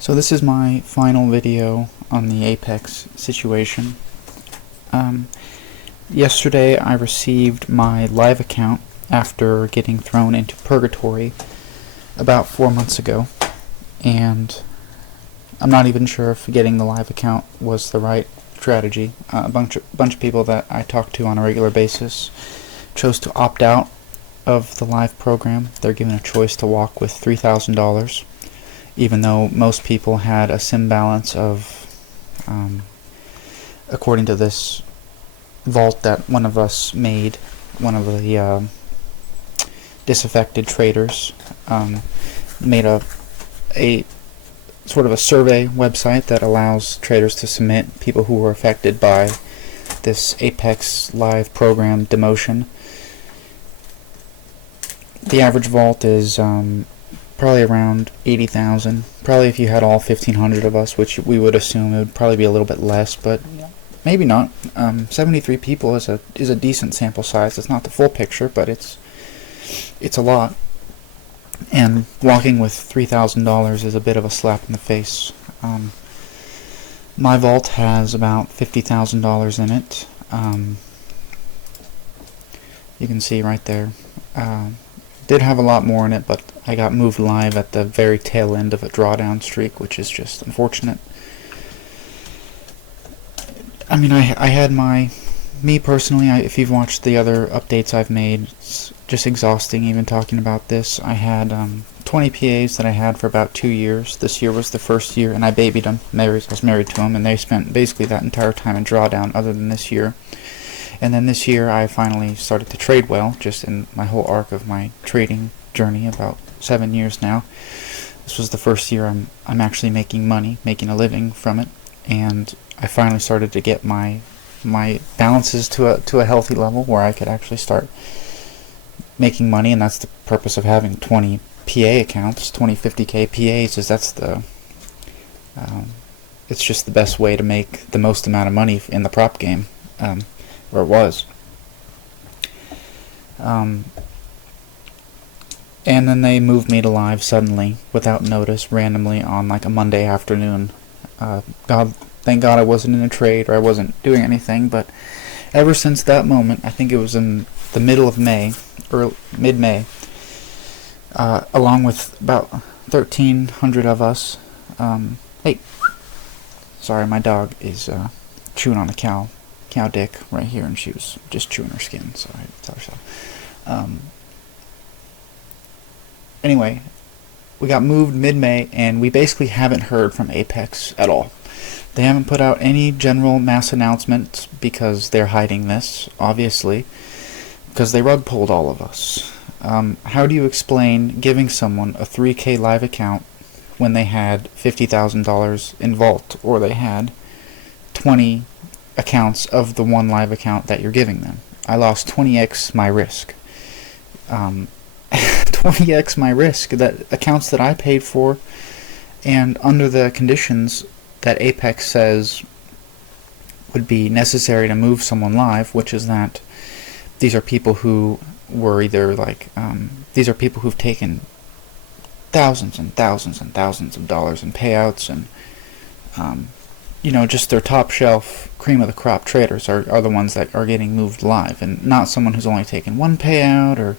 So this is my final video on the Apex situation. Yesterday I received my live account after getting thrown into purgatory about 4 months ago, and I'm not even sure if getting the live account was the right strategy. A bunch of people that I talk to on a regular basis chose to opt out of the live program. They're given a choice to walk with $3,000. Even though most people had a sim balance of, according to this vault that one of us made, one of the disaffected traders made a sort of a survey website that allows traders to submit people who were affected by this Apex live program demotion. The average vault is probably around 80,000. Probably if you had all 1,500 of us, which we would assume it would probably be a little bit less, but maybe not. 73 people is a decent sample size. It's not the full picture, but it's a lot. And walking with $3,000 is a bit of a slap in the face. My vault has about $50,000 in it. You can see right there. Did have a lot more in it, but I got moved live at the very tail end of a drawdown streak, which is just unfortunate. I mean, I had me personally, if you've watched the other updates I've made, it's just exhausting even talking about this. I had 20 PAs that I had for about 2 years. This year was the first year, and I babied them. I was married to them, and they spent basically that entire time in drawdown other than this year. And then this year I finally started to trade well, just in my whole arc of my trading journey, about 7 years now. This was the first year I'm actually making money, making a living from it, and I finally started to get my balances to a healthy level where I could actually start making money, and that's the purpose of having 20 PA accounts, 20 50K PAs, is that's the it's just the best way to make the most amount of money in the prop game. Or it was. And then they moved me to live suddenly, without notice, randomly on like a Monday afternoon. Thank God I wasn't in a trade or I wasn't doing anything, but ever since that moment, I think it was in the middle of May, or mid-May, along with about 1,300 of us. Hey, sorry, my dog is chewing on a cow dick right here, and she was just chewing her skin, so I had to tell her so. Anyway, we got moved mid-May, and we basically haven't heard from Apex at all. They haven't put out any general mass announcements because they're hiding this, obviously, because they rug-pulled all of us. How do you explain giving someone a 3K live account when they had $50,000 in vault, or they had 20 accounts of the one live account that you're giving them? I lost 20x my risk. 20x my risk, that accounts that I paid for, and under the conditions that Apex says would be necessary to move someone live, which is that these are people who were either like, these are people who've taken thousands and thousands and thousands of dollars in payouts, and you know, just their top shelf, cream of the crop traders are the ones that are getting moved live, and not someone who's only taken one payout,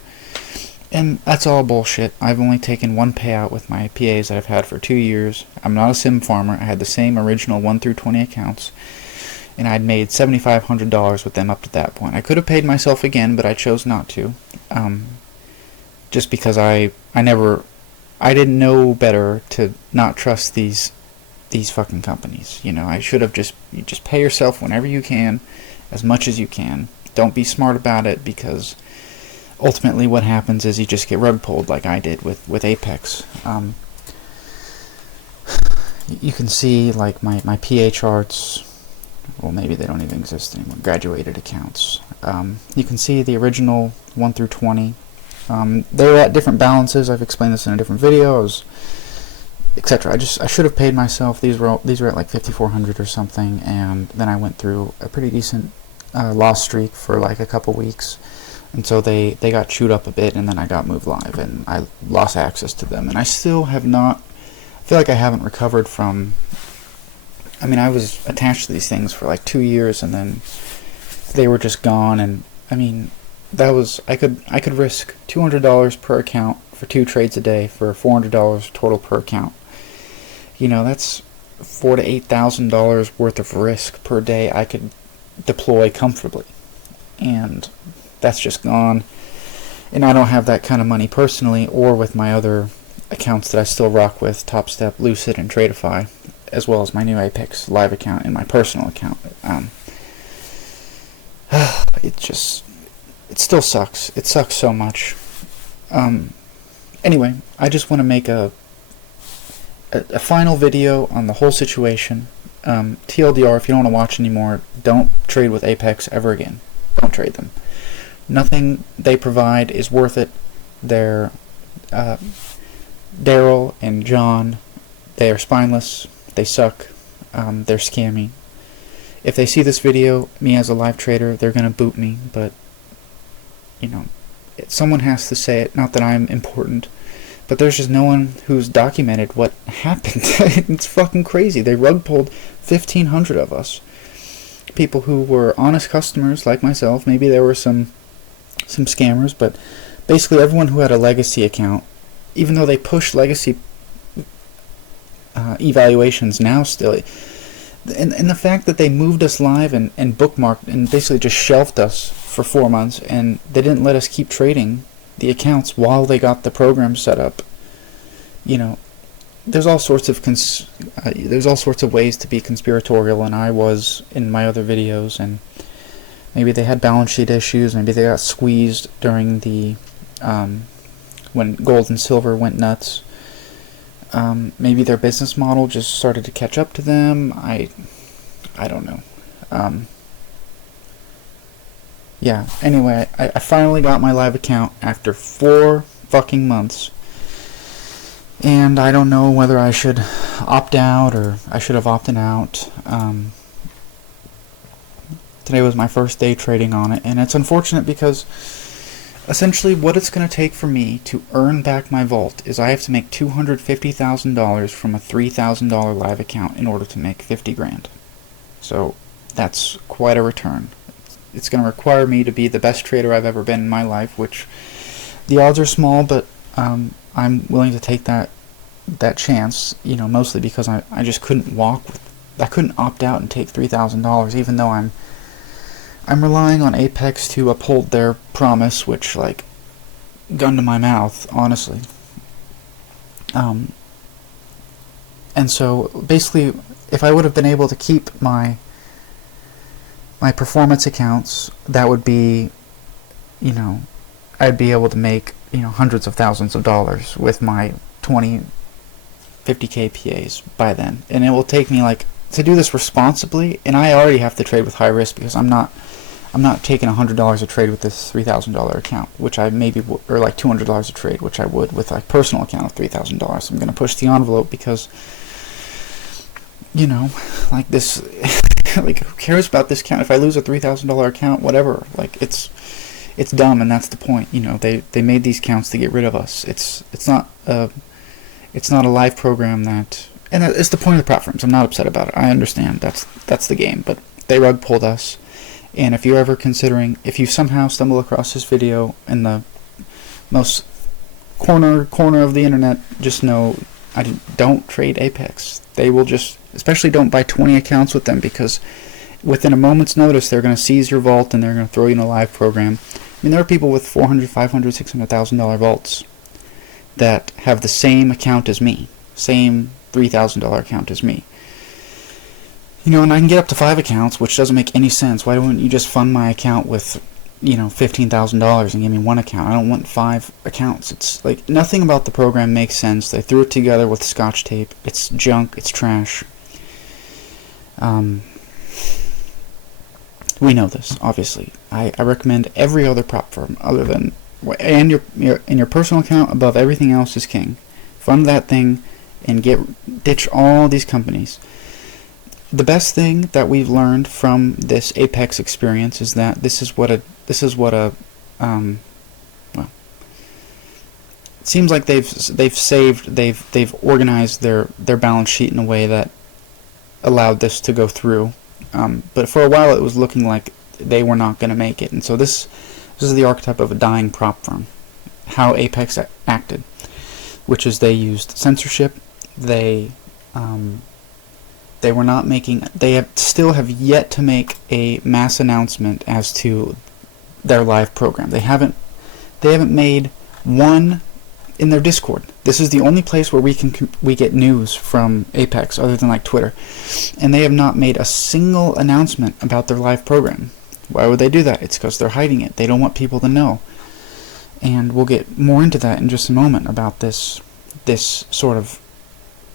and that's all bullshit. I've only taken one payout with my PAs that I've had for 2 years. I'm not a sim farmer. I had the same original 1 through 20 accounts, and I'd made $7,500 with them up to that point. I could have paid myself again, but I chose not to, just because I didn't know better to not trust these fucking companies. You know, I should have you just pay yourself whenever you can, as much as you can. Don't be smart about it, because ultimately what happens is you just get rug pulled like I did with Apex. You can see like my PA charts. Well, maybe they don't even exist anymore. Graduated accounts. You can see the original 1 through 20. They were at different balances. I've explained this in a different video. Etc. I should have paid myself. These were at like 5,400 or something, and then I went through a pretty decent loss streak for like a couple weeks, and so they got chewed up a bit, and then I got moved live, and I lost access to them, and I still have not feel like I haven't recovered from. I mean, I was attached to these things for like 2 years, and then they were just gone. And I mean, that was I could risk $200 per account for 2 trades a day for $400 total per account. That's $4,000 to $8,000 worth of risk per day I could deploy comfortably, and that's just gone. And I don't have that kind of money personally, or with my other accounts that I still rock with, TopStep, Lucid, and Tradeify, as well as my new Apex live account and my personal account. It still sucks. It sucks so much. Anyway, I just want to make a final video on the whole situation. TLDR, if you don't want to watch anymore, don't trade with Apex ever again. Don't trade them. Nothing they provide is worth it. They're Daryl and John, they are spineless, they suck, they're scammy. If they see this video, me as a live trader, they're going to boot me, but, someone has to say it. Not that I'm important, but there's just no one who's documented what happened. It's fucking crazy. They rug pulled 1,500 of us. People who were honest customers like myself. Maybe there were some scammers, but basically everyone who had a legacy account, even though they push legacy evaluations now still, and the fact that they moved us live and bookmarked and basically just shelved us for 4 months, and they didn't let us keep trading the accounts while they got the program set up. There's all sorts of ways to be conspiratorial, and I was in my other videos. And maybe they had balance sheet issues. Maybe they got squeezed during the when gold and silver went nuts. Maybe their business model just started to catch up to them. I don't know. Yeah, anyway, I finally got my live account after 4 fucking months. And I don't know whether I should opt out or I should have opted out. Today was my first day trading on it, and it's unfortunate because essentially what it's going to take for me to earn back my vault is I have to make $250,000 from a $3,000 live account in order to make 50 grand. So that's quite a return. It's going to require me to be the best trader I've ever been in my life, which the odds are small, but I'm willing to take that chance, mostly because I just couldn't I couldn't opt out and take $3,000, even though I'm relying on Apex to uphold their promise, which, like, gun to my mouth, honestly. And so, basically, if I would have been able to keep my performance accounts, that would be, I'd be able to make, hundreds of thousands of dollars with my 50k PAs by then. And it will take me, to do this responsibly, and I already have to trade with high risk because I'm not taking $100 a trade with this $3,000 account, which I maybe or like $200 a trade, which I would with a personal account of $3,000. I'm going to push the envelope because, this, who cares about this account? If I lose a $3,000 account, whatever. It's dumb, and that's the point. They made these accounts to get rid of us. It's not a live program that, and it's the point of the platforms. I'm not upset about it. I understand that's the game, but they rug pulled us. And if you're ever considering, if you somehow stumble across this video in the most corner of the internet, just know don't trade Apex. They will especially don't buy 20 accounts with them, because within a moment's notice they're going to seize your vault and they're going to throw you in a live program. I mean, there are people with $400,000, $500,000, $600,000 vaults that have the same account as me, same $3,000 account as me. And I can get up to 5 accounts, which doesn't make any sense. Why wouldn't you just fund my account with, $15,000 and give me 1 account? I don't want 5 accounts. It's nothing about the program makes sense. They threw it together with Scotch tape. It's junk. It's trash. We know this, obviously. I recommend every other prop firm other than, and your personal account above everything else is king. Fund that thing and ditch all these companies. The best thing that we've learned from this Apex experience is that it seems like they've organized their balance sheet in a way that allowed this to go through. But for a while, it was looking like they were not going to make it, and so this is the archetype of a dying prop firm. How Apex acted, which is they used censorship. They were not making. They still have yet to make a mass announcement as to their live program. They haven't made one in their Discord. This is the only place where we get news from Apex other than like Twitter, and they have not made a single announcement about their live program. Why would they do that? It's because they're hiding it. They don't want people to know. And we'll get more into that in just a moment about this sort of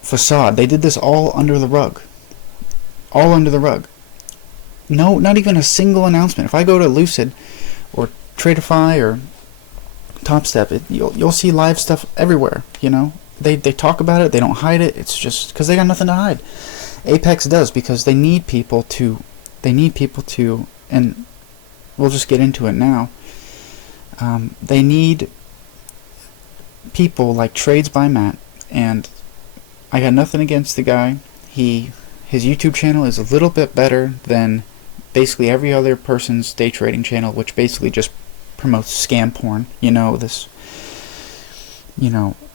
facade. They did this all under the rug. All under the rug. No, not even a single announcement. If I go to Lucid or Tradeify or TopStep, you'll see live stuff everywhere, you know? They talk about it, they don't hide it. It's just because they got nothing to hide. Apex does, because they need people to, and we'll just get into it now. They need people like Trades by Matt, and I got nothing against the guy. His YouTube channel is a little bit better than basically every other person's day trading channel, which basically just promotes scam porn.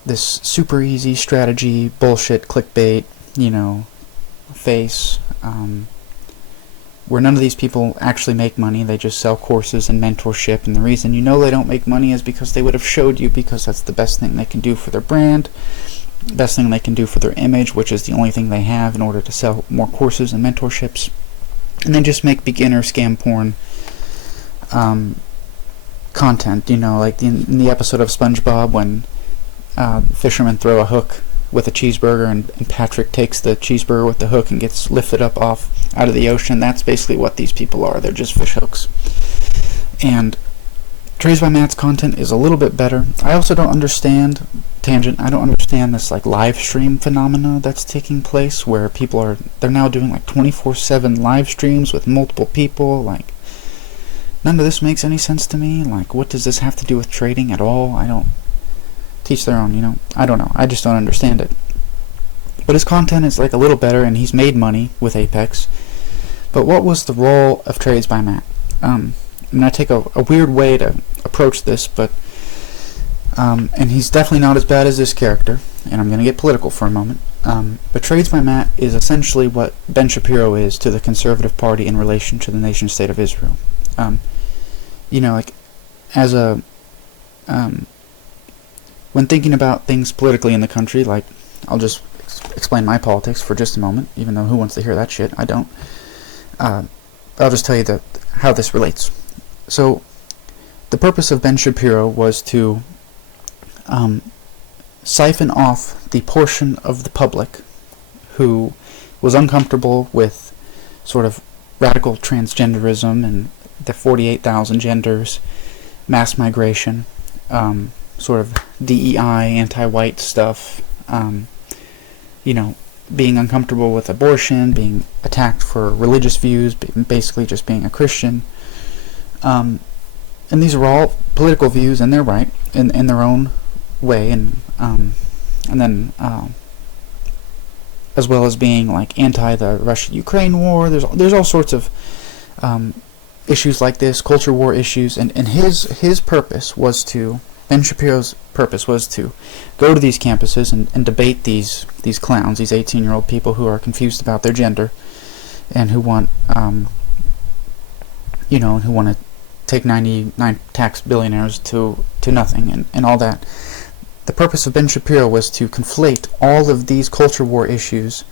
This super easy strategy bullshit, clickbait, face, where none of these people actually make money. They just sell courses and mentorship, and the reason they don't make money is because they would have showed you, because that's the best thing they can do for their brand, best thing they can do for their image, which is the only thing they have in order to sell more courses and mentorships. And then just make beginner scam porn content, like in the episode of SpongeBob when fishermen throw a hook with a cheeseburger, and Patrick takes the cheeseburger with the hook and gets lifted up out of the ocean. That's basically what these people are. They're just fish hooks. And Trades by Matt's content is a little bit better. I also don't understand, I don't understand this like live stream phenomena that's taking place, where they're now doing like 24/7 live streams with multiple people. Like, none of this makes any sense to me. Like, what does this have to do with trading at all? I don't. Teach their own, I don't know. I just don't understand it. But his content is like a little better, and he's made money with Apex. But what was the role of Trades by Matt? I'm going to take a weird way to approach this, but and he's definitely not as bad as this character, and I'm going to get political for a moment. But Trades by Matt is essentially what Ben Shapiro is to the Conservative Party in relation to the nation-state of Israel. Like, as a... when thinking about things politically in the country, like, I'll just explain my politics for just a moment, even though who wants to hear that shit? I don't. I'll just tell you how this relates. So, the purpose of Ben Shapiro was to siphon off the portion of the public who was uncomfortable with sort of radical transgenderism and the 48,000 genders, mass migration, sort of DEI, anti-white stuff, being uncomfortable with abortion, being attacked for religious views, basically just being a Christian. And these are all political views, and they're right in their own way, and then as well as being like anti the Russia-Ukraine war. There's all sorts of issues like this, culture war issues, and his purpose was to. Ben Shapiro's purpose was to go to these campuses and debate these clowns, these 18-year-old people who are confused about their gender, and who want, who want to take 99 tax billionaires to nothing and all that. The purpose of Ben Shapiro was to conflate all of these culture war issues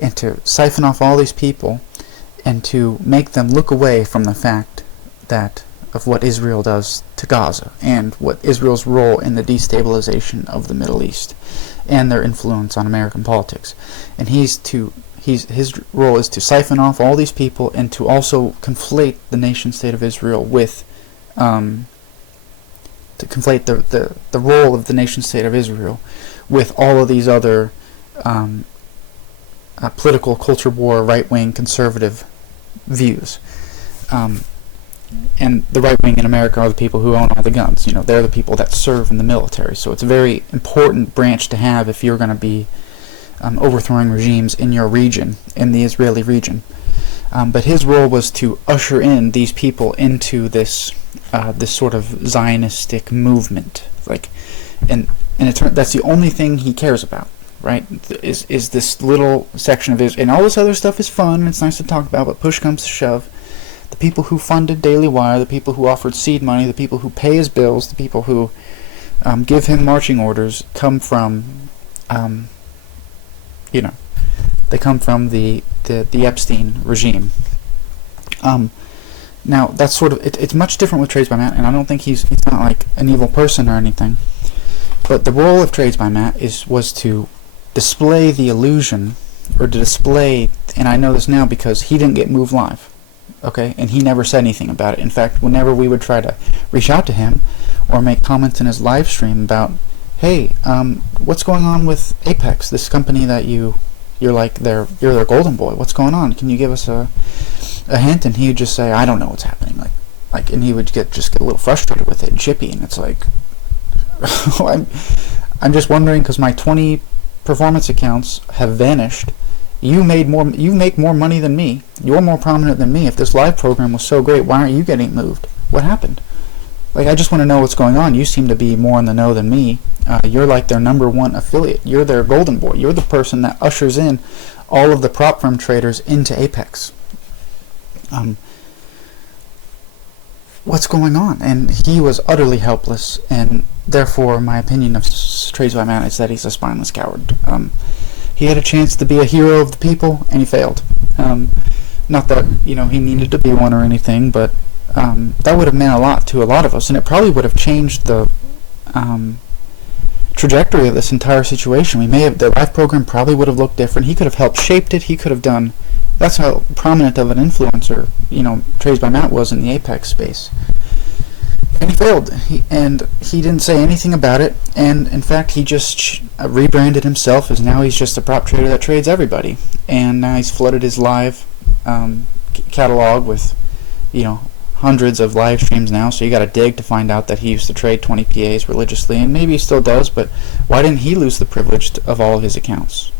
and to siphon off all these people and to make them look away from the fact of what Israel does to Gaza and what Israel's role in the destabilization of the Middle East and their influence on American politics. And his role is to siphon off all these people and to also conflate the nation-state of Israel with to conflate the role of the nation-state of Israel with all of these other political culture war, right-wing conservative views. And the right wing in America are the people who own all the guns. You know, they're the people that serve in the military. So it's a very important branch to have if you're going to be overthrowing regimes in your region, in the Israeli region. But his role was to usher in these people into this sort of Zionistic movement, that's the only thing he cares about, right? Is this little section of his, and all this other stuff is fun and it's nice to talk about, but push comes to shove. The people who funded Daily Wire, the people who offered seed money, the people who pay his bills, the people who give him marching orders come from, they come from the Epstein regime. Now that's sort of it's much different with Trades by Matt, and I don't think he's not like an evil person or anything. But the role of Trades by Matt was to display the illusion, or to display, and I know this now because he didn't get moved live, okay, and he never said anything about it. In fact, whenever we would try to reach out to him or make comments in his live stream about, hey, what's going on with Apex, this company that you're their golden boy, what's going on? Can you give us a hint? And he would just say, I don't know what's happening. And he would just get a little frustrated with it, and chippy, and it's like, I'm just wondering, because my 20 performance accounts have vanished. You make more money than me. You're more prominent than me. If this live program was so great, why aren't you getting moved? What happened? I just want to know what's going on. You seem to be more in the know than me. You're like their #1 affiliate. You're their golden boy. You're the person that ushers in all of the prop firm traders into Apex. What's going on? And he was utterly helpless, and therefore my opinion of Trades by Matt is that he's a spineless coward. He had a chance to be a hero of the people, and he failed. Not that he needed to be one or anything, but that would have meant a lot to a lot of us, and it probably would have changed the trajectory of this entire situation. The live program probably would have looked different. He could have helped shaped it. He could have done. That's how prominent of an influencer, Trades by Matt was in the Apex space. And he failed. He didn't say anything about it. And in fact, he just rebranded himself as now he's just a prop trader that trades everybody. And now he's flooded his live catalog with, hundreds of live streams now. So you got to dig to find out that he used to trade 20 PAs religiously, and maybe he still does. But why didn't he lose the privilege of all of his accounts?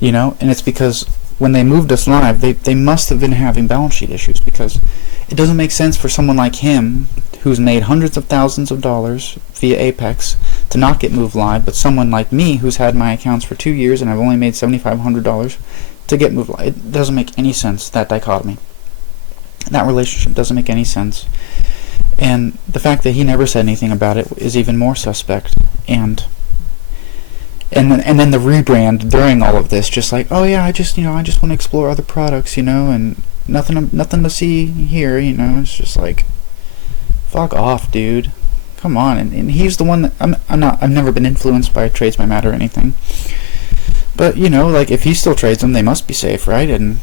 And it's because when they moved us live, they must have been having balance sheet issues, because it doesn't make sense for someone like him, who's made hundreds of thousands of dollars via Apex, to not get moved live, but someone like me, who's had my accounts for 2 years and I've only made $7,500, to get moved live. It doesn't make any sense, that dichotomy. That relationship doesn't make any sense. And the fact that he never said anything about it is even more suspect. And then the rebrand during all of this, just like, oh yeah, I just want to explore other products, and nothing to see here, It's just like, fuck off, dude. Come on. And he's the one that I've never been influenced by Trades by Matt or anything. But if he still trades them, they must be safe, right? And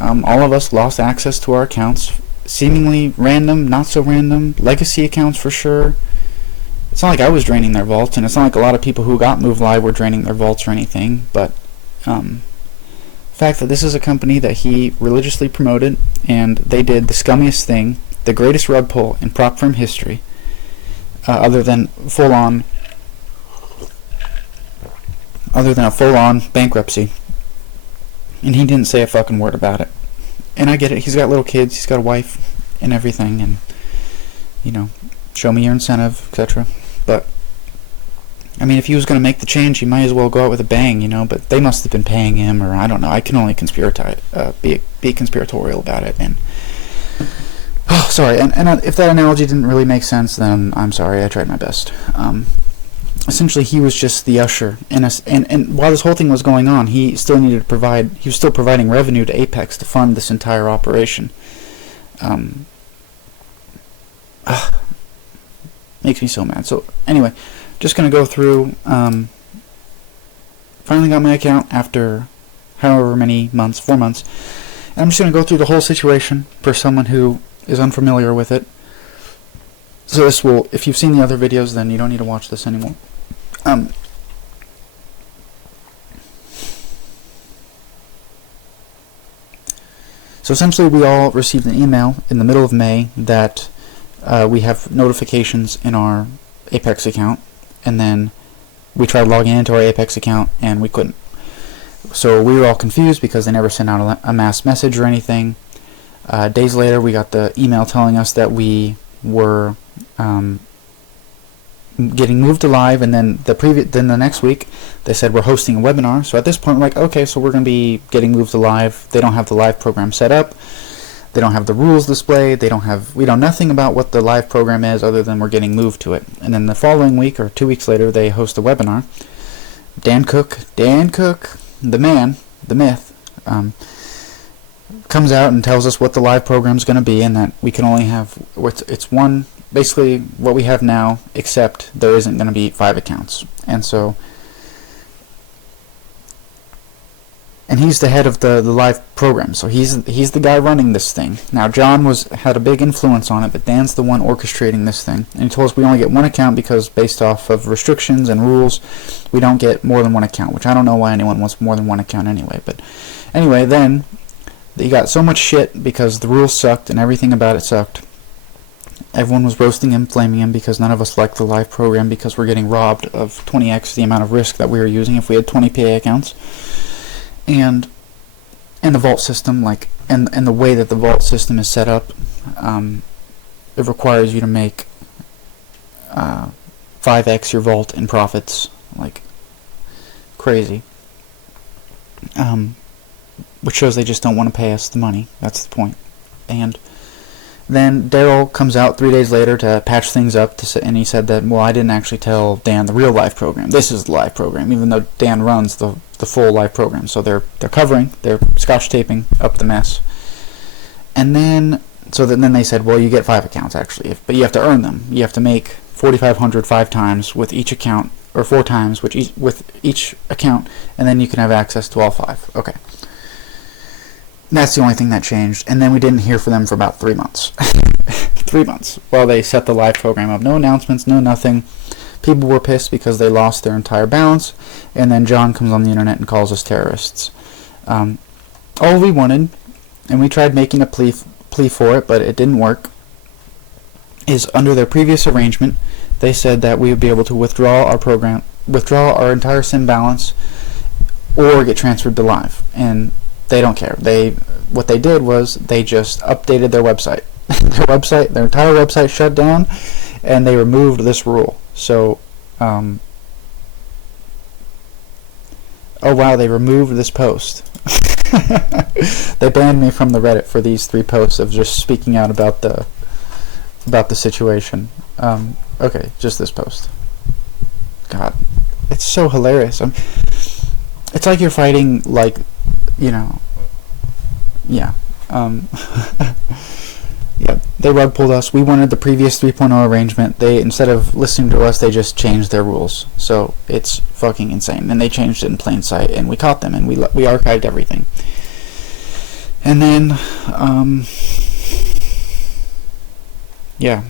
all of us lost access to our accounts, seemingly random, not so random, legacy accounts for sure. It's not like I was draining their vaults, and it's not like a lot of people who got moved live were draining their vaults or anything, but the fact that this is a company that he religiously promoted, and they did the scummiest thing, the greatest rug pull in prop firm history, other than a full-on bankruptcy, and he didn't say a fucking word about it. And I get it, he's got little kids, he's got a wife and everything, and show me your incentive, etc. But if he was going to make the change, he might as well go out with a bang, but they must have been paying him, or I don't know. I can only be conspiratorial about it. And sorry, and if that analogy didn't really make sense, then I'm sorry, I tried my best. Essentially, he was just the usher, and while this whole thing was going on, he still needed to provide. He was still providing revenue to Apex to fund this entire operation. Makes me so mad. So anyway, just gonna go through. Finally got my account after however many months, 4 months, and I'm just gonna go through the whole situation for someone who is unfamiliar with it. So this will, if you've seen the other videos, then you don't need to watch this anymore. So essentially we all received an email in the middle of May that we have notifications in our Apex account, and then we tried logging into our Apex account and we couldn't. So we were all confused because they never sent out a mass message or anything. Days later we got the email telling us that we were getting moved to live, and then the next week they said we're hosting a webinar. So at this point we're like, okay, so we're going to be getting moved to live. They don't have the live program set up. They don't have the rules displayed. We know nothing about what the live program is other than we're getting moved to it. And then the following week or 2 weeks later they host a webinar. Dan Cook, the man, the myth, comes out and tells us what the live program is going to be, and that we can only have it's one, basically what we have now, except there isn't going to be 5 accounts. And he's the head of the live program, so he's the guy running this thing. Now John had a big influence on it, but Dan's the one orchestrating this thing. And he told us we only get 1 account because based off of restrictions and rules, we don't get more than 1 account, which I don't know why anyone wants more than 1 account anyway. But anyway, then he got so much shit because the rules sucked and everything about it sucked. Everyone was roasting him, flaming him, because none of us liked the live program because we're getting robbed of 20x the amount of risk that we were using if we had 20 PA accounts. And the vault system, and the way that the vault system is set up, it requires you to make 5x your vault in profits, like crazy. Which shows they just don't want to pay us the money. That's the point. And then Daryl comes out 3 days later to patch things up, and he said that, well, I didn't actually tell Dan the real live program. This is the live program, even though Dan runs the full live program. So they're scotch taping up the mess. And then they said, well, you get 5 accounts actually, but you have to earn them. You have to make 4,500 5 times with each account, or 4 times with each account, and then you can have access to all 5. Okay. That's the only thing that changed, and then we didn't hear from them for about 3 months. 3 months while they set the live program up. No announcements, no nothing. People were pissed because they lost their entire balance, and then John comes on the internet and calls us terrorists. All we wanted, and we tried making a plea for it, but it didn't work, is under their previous arrangement, they said that we would be able to withdraw our entire SIM balance, or get transferred to live, and they don't care. What they did was they just updated their website. Their entire website shut down, and they removed this rule. So, oh wow, they removed this post. They banned me from the Reddit for these 3 posts of just speaking out about the situation. Okay, just this post. God, it's so hilarious. It's like you're fighting, yeah. Yeah, they rug-pulled us. We wanted the previous 3.0 arrangement. They, instead of listening to us, they just changed their rules. So it's fucking insane. And they changed it in plain sight, and we caught them, and we archived everything. And then, yeah,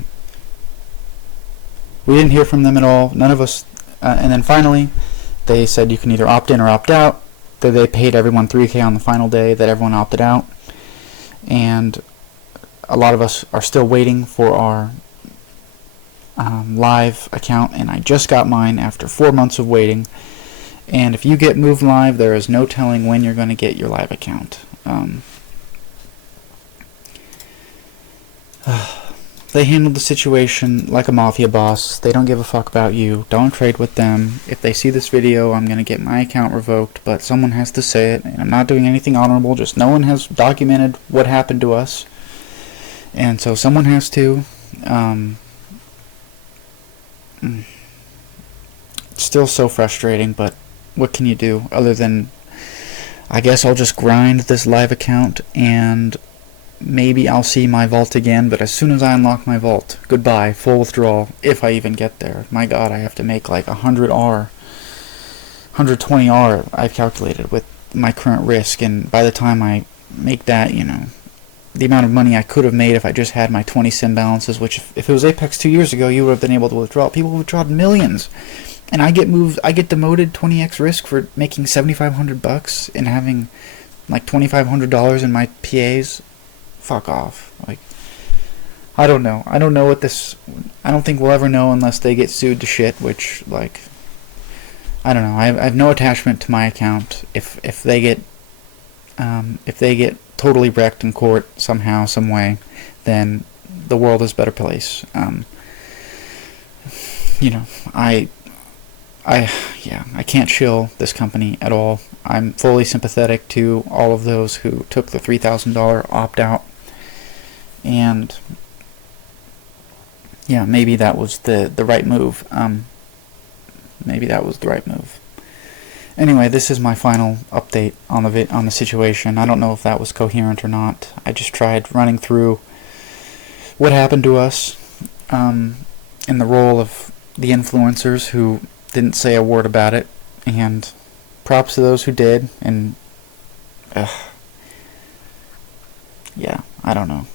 we didn't hear from them at all. None of us. And then finally, they said you can either opt in or opt out. That they paid everyone $3K on the final day. That everyone opted out, and a lot of us are still waiting for our live account, and I just got mine after 4 months of waiting. And if you get moved live, there is no telling when you're going to get your live account. They handled the situation like a mafia boss. They don't give a fuck about you. Don't trade with them. If they see this video, I'm going to get my account revoked, but someone has to say it, and I'm not doing anything honorable. Just no one has documented what happened to us. And so someone has to. It's still so frustrating, but what can you do other than, I guess I'll just grind this live account, and maybe I'll see my vault again, but as soon as I unlock my vault, goodbye, full withdrawal, if I even get there. My god, I have to make like 100R, 120R, I've calculated, with my current risk, and by the time I make that, the amount of money I could have made if I just had my 20 SIM balances, which if it was Apex 2 years ago, you would have been able to withdraw. People withdrawed millions. And I get demoted 20x risk for making $7,500 and having like $2,500 in my PAs. Fuck off. Like, I don't know. I don't know what this. I don't think we'll ever know unless they get sued to shit. Which, like, I don't know. I have no attachment to my account. If they get totally wrecked in court somehow, some way, then the world is a better place. I can't shill this company at all. I'm fully sympathetic to all of those who took the $3,000 opt-out. And yeah, maybe that was the right move. Maybe that was the right move. Anyway, this is my final update on the situation. I don't know if that was coherent or not. I just tried running through what happened to us in the role of the influencers who didn't say a word about it, and props to those who did. And yeah, I don't know.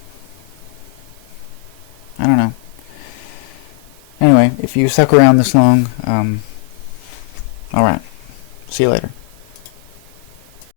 Anyway, if you stuck around this long, alright. See you later.